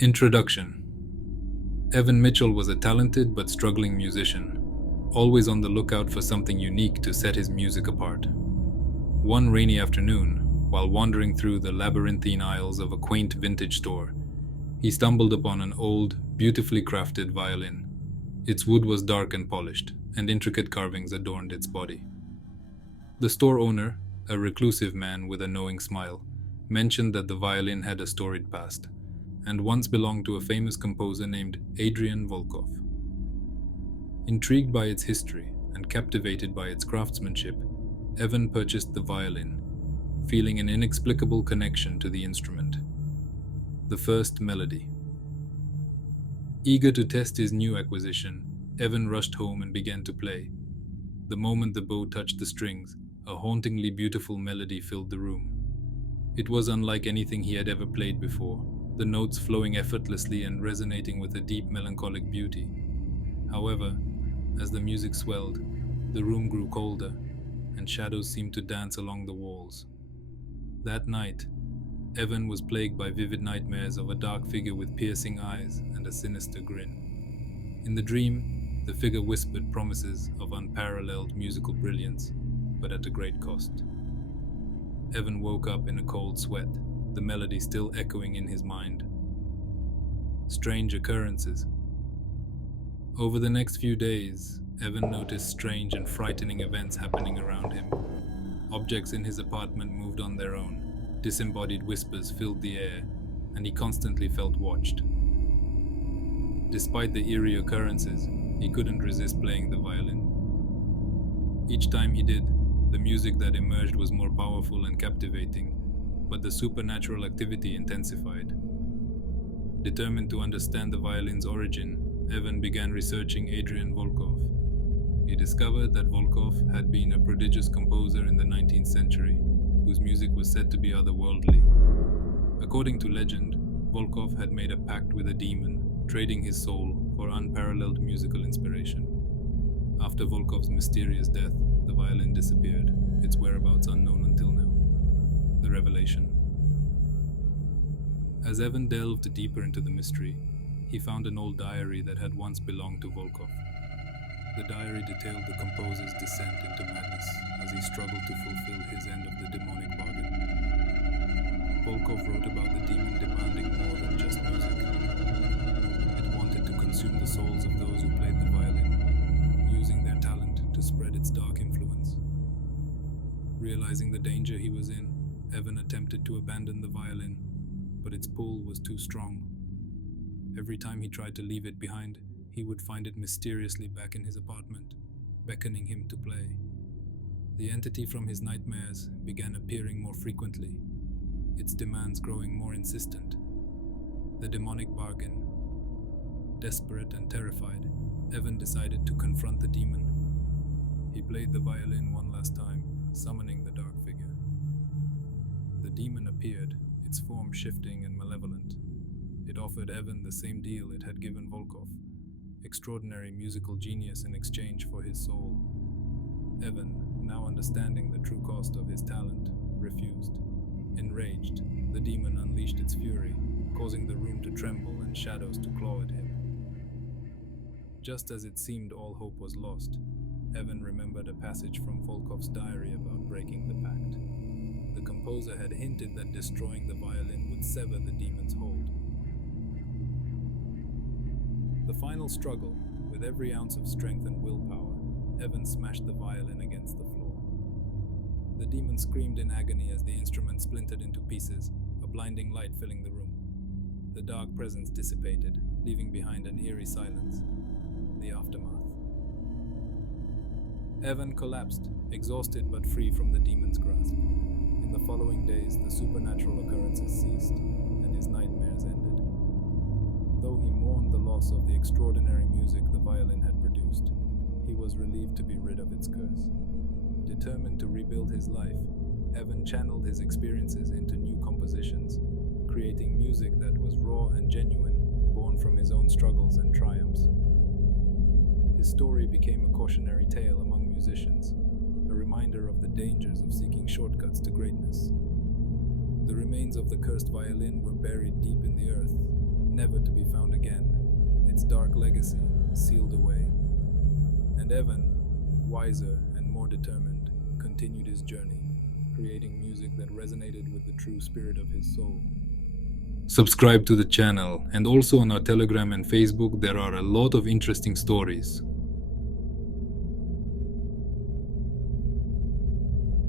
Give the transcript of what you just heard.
Introduction. Evan Mitchell was a talented but struggling musician, always on the lookout for something unique to set his music apart. One rainy afternoon, while wandering through the labyrinthine aisles of a quaint vintage store, he stumbled upon an old, beautifully crafted violin. Its wood was dark and polished, and intricate carvings adorned its body. The store owner, a reclusive man with a knowing smile, mentioned that the violin had a storied past, and once belonged to a famous composer named Adrian Volkov. Intrigued by its history and captivated by its craftsmanship, Evan purchased the violin, feeling an inexplicable connection to the instrument. The first melody. Eager to test his new acquisition, Evan rushed home and began to play. The moment the bow touched the strings, a hauntingly beautiful melody filled the room. It was unlike anything he had ever played before, the notes flowing effortlessly and resonating with a deep melancholic beauty. However, as the music swelled, the room grew colder, and shadows seemed to dance along the walls. That night, Evan was plagued by vivid nightmares of a dark figure with piercing eyes and a sinister grin. In the dream, the figure whispered promises of unparalleled musical brilliance, but at a great cost. Evan woke up in a cold sweat, the melody still echoing in his mind. Strange occurrences. Over the next few days, Evan noticed strange and frightening events happening around him. Objects in his apartment moved on their own, disembodied whispers filled the air, and he constantly felt watched. Despite the eerie occurrences, he couldn't resist playing the violin. Each time he did, the music that emerged was more powerful and captivating, but the supernatural activity intensified. Determined to understand the violin's origin, Evan began researching Adrian Volkov. He discovered that Volkov had been a prodigious composer in the 19th century, whose music was said to be otherworldly. According to legend, Volkov had made a pact with a demon, trading his soul for unparalleled musical inspiration. After Volkov's mysterious death, the violin disappeared, its whereabouts unknown until now. The revelation. As Evan delved deeper into the mystery, he found an old diary that had once belonged to Volkov. The diary detailed the composer's descent into madness as he struggled to fulfill his end of the demonic bargain. Volkov wrote about the demon demanding more than just music. It wanted to consume the souls of those who played the violin, using their talent to spread its dark influence. Realizing the danger he was in, Evan attempted to abandon the violin, but its pull was too strong. Every time he tried to leave it behind, he would find it mysteriously back in his apartment, beckoning him to play. The entity from his nightmares began appearing more frequently, its demands growing more insistent. The demonic bargain. Desperate and terrified, Evan decided to confront the demon. He played the violin one last time, summoning the dark figure. The demon appeared, its form shifting and malevolent. It offered Evan the same deal it had given Volkov, extraordinary musical genius in exchange for his soul. Evan, now understanding the true cost of his talent, refused. Enraged, the demon unleashed its fury, causing the room to tremble and shadows to claw at him. Just as it seemed all hope was lost, Evan remembered a passage from Volkov's diary about breaking the pact. The composer had hinted that destroying the violin would sever the demon's hold. The final struggle, with every ounce of strength and willpower, Evan smashed the violin against the floor. The demon screamed in agony as the instrument splintered into pieces, a blinding light filling the room. The dark presence dissipated, leaving behind an eerie silence. The aftermath. Evan collapsed, exhausted but free from the demon's grasp. In the following days, the supernatural occurrences ceased, and his nightmares ended. Though he mourned the loss of the extraordinary music the violin had produced, he was relieved to be rid of its curse. Determined to rebuild his life, Evan channeled his experiences into new compositions, creating music that was raw and genuine, born from his own struggles and triumphs. His story became a cautionary tale among musicians, a reminder of the dangers of seeking shortcuts to greatness. The remains of the cursed violin were buried deep in the earth, never to be found again, its dark legacy sealed away. And Evan, wiser and more determined, continued his journey, creating music that resonated with the true spirit of his soul. Subscribe to the channel, and also on our Telegram and Facebook there are a lot of interesting stories.